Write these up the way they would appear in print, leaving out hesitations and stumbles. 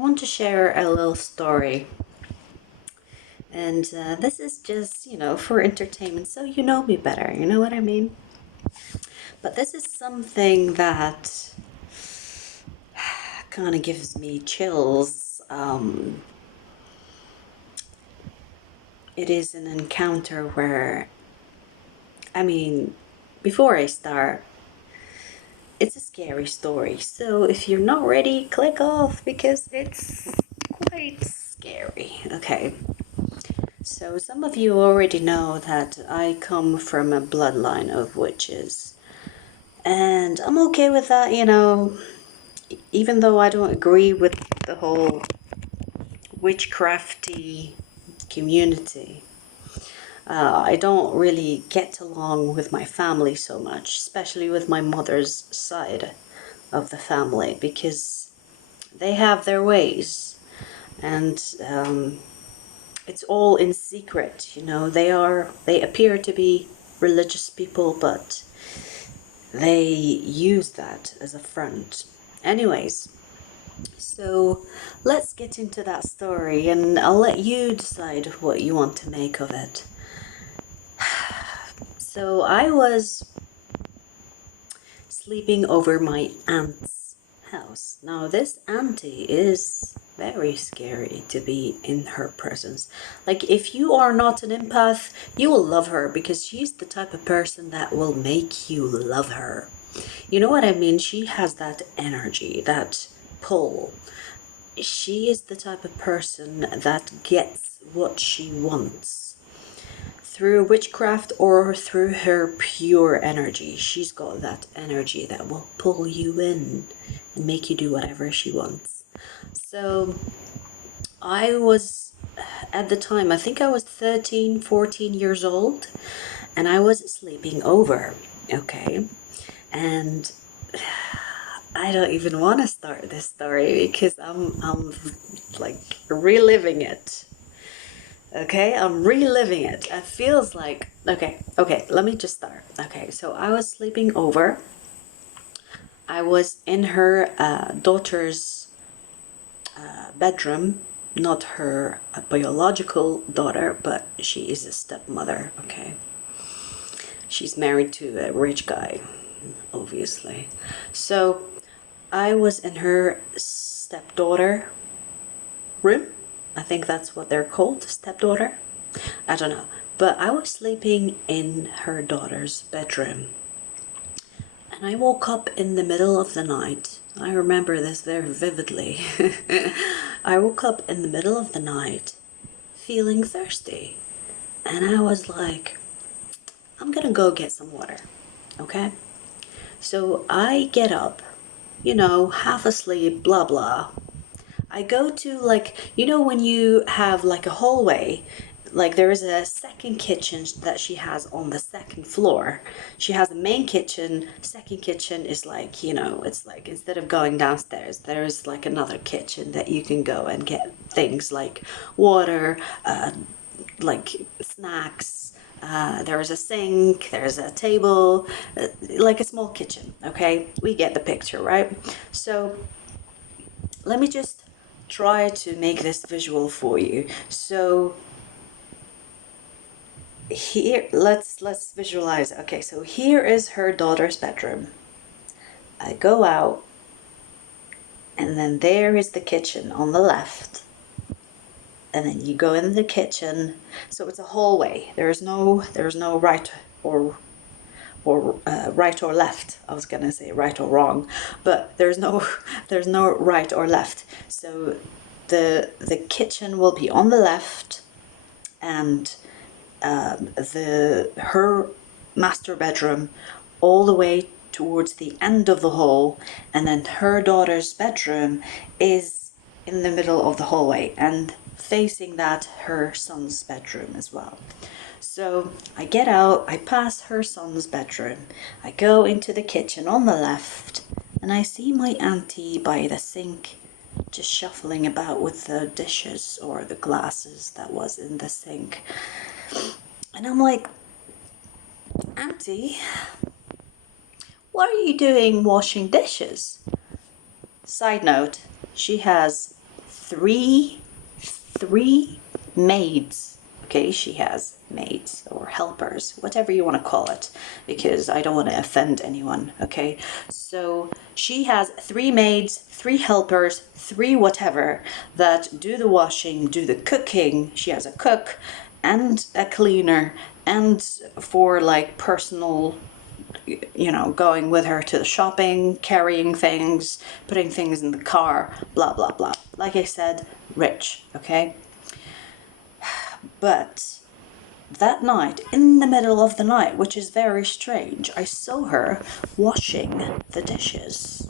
want to share a little story. And this is just, for entertainment, so you know me better, you know what I mean? But this is something that kind of gives me chills. It is an encounter where, before I start, it's a scary story. So if you're not ready, click off because it's quite scary. Okay. So some of you already know that I come from a bloodline of witches. And I'm okay with that, even though I don't agree with the whole witchcrafty community. I don't really get along with my family so much, especially with my mother's side of the family, because they have their ways. And it's all in secret, they appear to be religious people, but they use that as a front. Anyways, so let's get into that story and I'll let you decide what you want to make of it. So I was sleeping over my aunt's house. Now this auntie is very scary to be in her presence. Like, if you are not an empath, you will love her because she's the type of person that will make you love her. You know what I mean? She has that energy, that pull. She is the type of person that gets what she wants. Through witchcraft or through her pure energy. She's got that energy that will pull you in and make you do whatever she wants. So I was, at the time, I think I was 13, 14 years old, and I was sleeping over, okay? And I don't even want to start this story because I'm like reliving it. Okay, I'm reliving it. It feels like, okay, let me just start. Okay, so I was sleeping over. I was in her daughter's bedroom, not her biological daughter, but she is a stepmother, okay? She's married to a rich guy, obviously. So I was in her stepdaughter room. I think that's what they're called, stepdaughter. I don't know. But I was sleeping in her daughter's bedroom. And I woke up in the middle of the night. I remember this very vividly. I woke up in the middle of the night feeling thirsty. And I was like, I'm gonna go get some water. Okay? So I get up, half asleep, blah blah. I go to, like, when you have like a hallway, like there is a second kitchen that she has on the second floor. She has a main kitchen. Second kitchen is like, it's like instead of going downstairs, there is like another kitchen that you can go and get things like water, like snacks. There is a sink, there's a table, like a small kitchen, okay? We get the picture, right? So let me just try to make this visual for you. So here, let's visualize. Okay, so here is her daughter's bedroom. I go out, and then there is the kitchen on the left, and then you go in the kitchen. So it's a hallway. There's no right or right or left. I was gonna say right or wrong, but there's no right or left. So the kitchen will be on the left, and her master bedroom all the way towards the end of the hall, and then her daughter's bedroom is in the middle of the hallway, and facing that, her son's bedroom as well. So I get out, I pass her son's bedroom, I go into the kitchen on the left, and I see my auntie by the sink just shuffling about with the dishes or the glasses that was in the sink. And I'm like, Auntie, what are you doing washing dishes? Side note, she has three maids. Okay, she has maids or helpers, whatever you want to call it, because I don't want to offend anyone. Okay, so she has 3 maids, 3 helpers, 3 whatever that do the washing, do the cooking. She has a cook and a cleaner, and for like personal, you know, going with her to the shopping, carrying things, putting things in the car, blah blah blah. Like I said, rich. Okay, but that night, in the middle of the night, which is very strange, I saw her washing the dishes.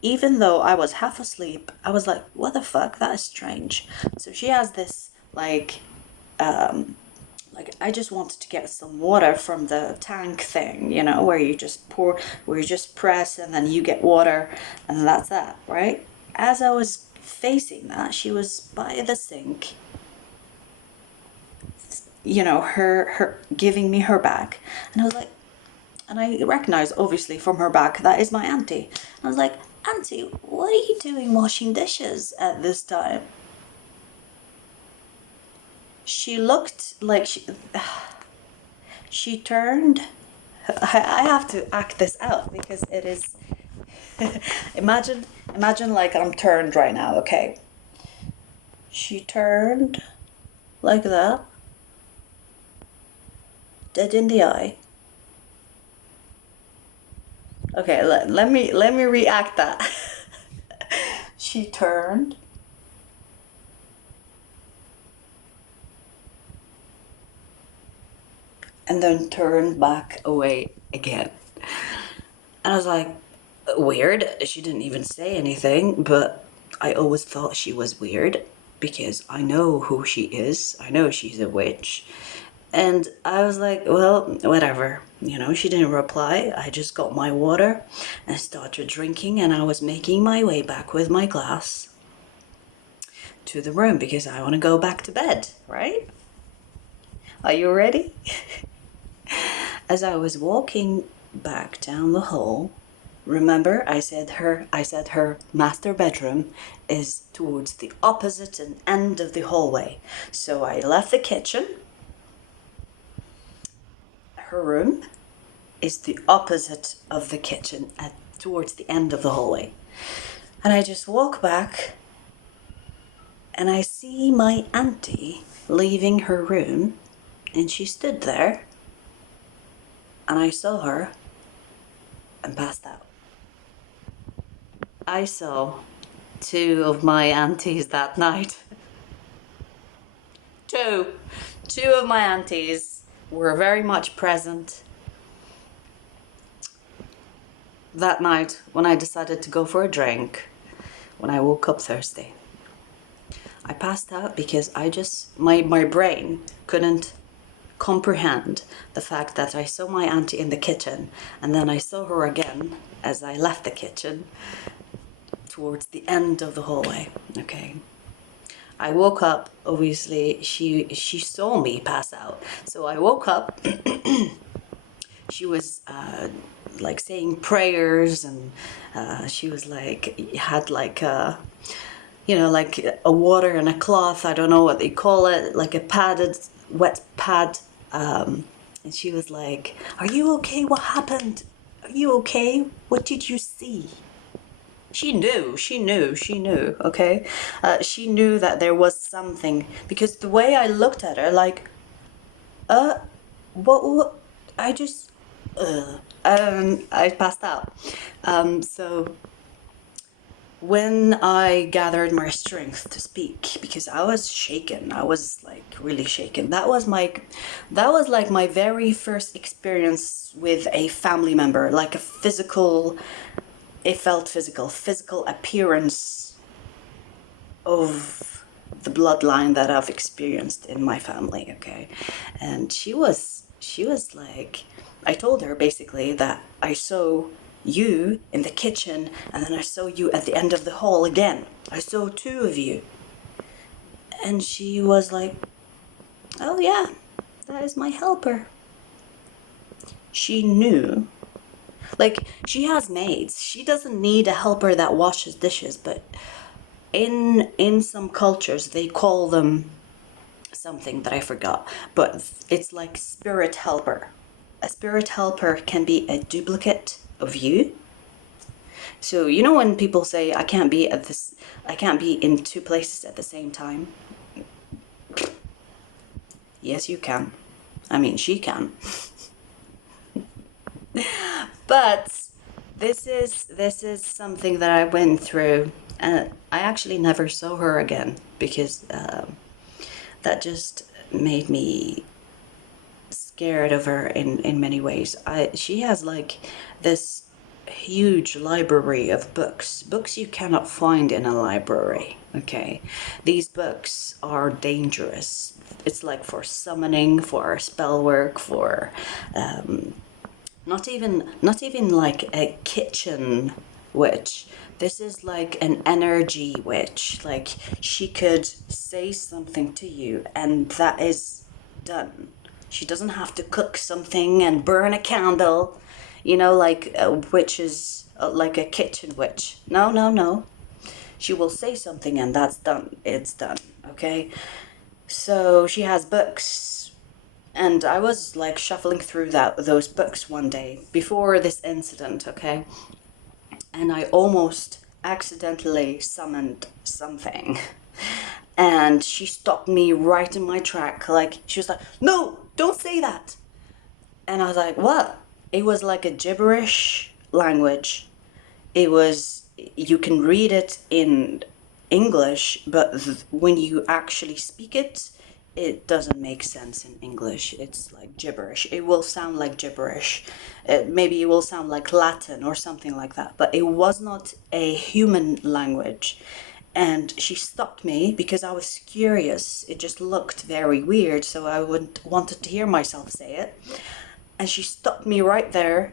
Even though I was half asleep, I was like, what the fuck? That is strange. So she has this, like I just wanted to get some water from the tank thing, you know, where you just pour, where you just press and then you get water, and that's that, right? As I was facing that, she was by the sink, you know, her giving me her back, and I was like, and I recognized obviously from her back that is my auntie. I was like, auntie, what are you doing washing dishes at this time? She looked like she turned. I have to act this out because it is. imagine like I'm turned right now. Okay. She turned like that, dead in the eye. Okay, let me react that. She turned. And then turned back away again. And I was like, weird. She didn't even say anything, but I always thought she was weird because I know who she is. I know she's a witch. And I was like, well, whatever. You know, she didn't reply. I just got my water and started drinking, and I was making my way back with my glass to the room because I want to go back to bed, right? Are you ready? As I was walking back down the hall, remember I said her master bedroom is towards the opposite end of the hallway. So I left the kitchen. Her room is the opposite of the kitchen towards the end of the hallway. And I just walk back and I see my auntie leaving her room, and she stood there. And I saw her and passed out. I saw 2 of my aunties that night. Two of my aunties were very much present that night when I decided to go for a drink, when I woke up Thursday. I passed out because my brain couldn't comprehend the fact that I saw my auntie in the kitchen and then I saw her again as I left the kitchen towards the end of the hallway. Okay, I woke up. Obviously she saw me pass out, so I woke up. She was like saying prayers, and she was like, had like you know, like a water and a cloth, I don't know what they call it, like a padded wet pad. And she was like, are you okay? What happened? Are you okay? What did you see? She knew, okay? She knew that there was something, because the way I looked at her, like, what, I just, I passed out. So when I gathered my strength to speak, because I was shaken, I was like really shaken. That was like my very first experience with a family member, like a physical, it felt physical appearance of the bloodline that I've experienced in my family, okay? And she was like, I told her basically that I saw you in the kitchen, and then I saw you at the end of the hall again. I saw 2 of you. And she was like, oh yeah, that is my helper. She knew. Like, she has maids. She doesn't need a helper that washes dishes, but in some cultures they call them something that I forgot, but it's like spirit helper. A spirit helper can be a duplicate of you. So you know when people say I can't be in two places at the same time? Yes, you can. I mean, she can. But this is something that I went through, and I actually never saw her again because that just made me scared of her in many ways. She has like this huge library of books you cannot find in a library. Okay, these books are dangerous. It's like for summoning, for spell work, for not even like a kitchen witch. This is like an energy witch. Like she could say something to you and that is done. She doesn't have to cook something and burn a candle, you know, like a witch is like a kitchen witch. No, no, no. She will say something and that's done. It's done. Okay. So she has books, and I was like shuffling through those books one day before this incident, okay? And I almost accidentally summoned something. And she stopped me right in my track. Like, she was like, no, don't say that. And I was like, what? It was like a gibberish language. It was, you can read it in English, but when you actually speak it, it doesn't make sense in English. It's like gibberish. It will sound like gibberish. Maybe it will sound like Latin or something like that, but it was not a human language. And she stopped me because I was curious. It just looked very weird, so I wanted to hear myself say it. And she stopped me right there,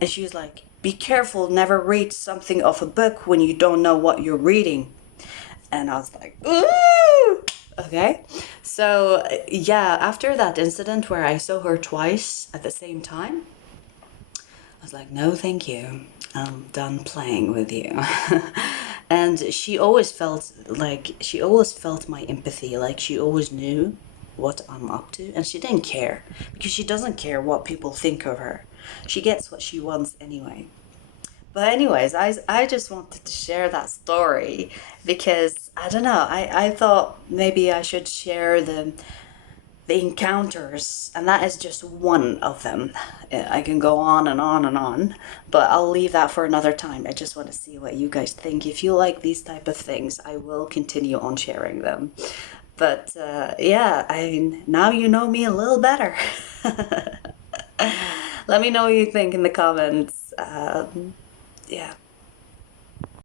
and she was like, be careful, never read something off a book when you don't know what you're reading. And I was like, ooh! Okay. So, yeah, after that incident where I saw her twice at the same time, I was like, no, thank you. I'm done playing with you. And she always felt my empathy. Like she always knew what I'm up to, and she didn't care because she doesn't care what people think of her. She gets what she wants anyway. But anyways, I just wanted to share that story because I don't know, I thought maybe I should share the encounters, and that is just one of them. I can go on and on and on, but I'll leave that for another time. I just want to see what you guys think. If you like these type of things, I will continue on sharing them. But yeah, I mean, now you know me a little better. Let me know what you think in the comments. Yeah,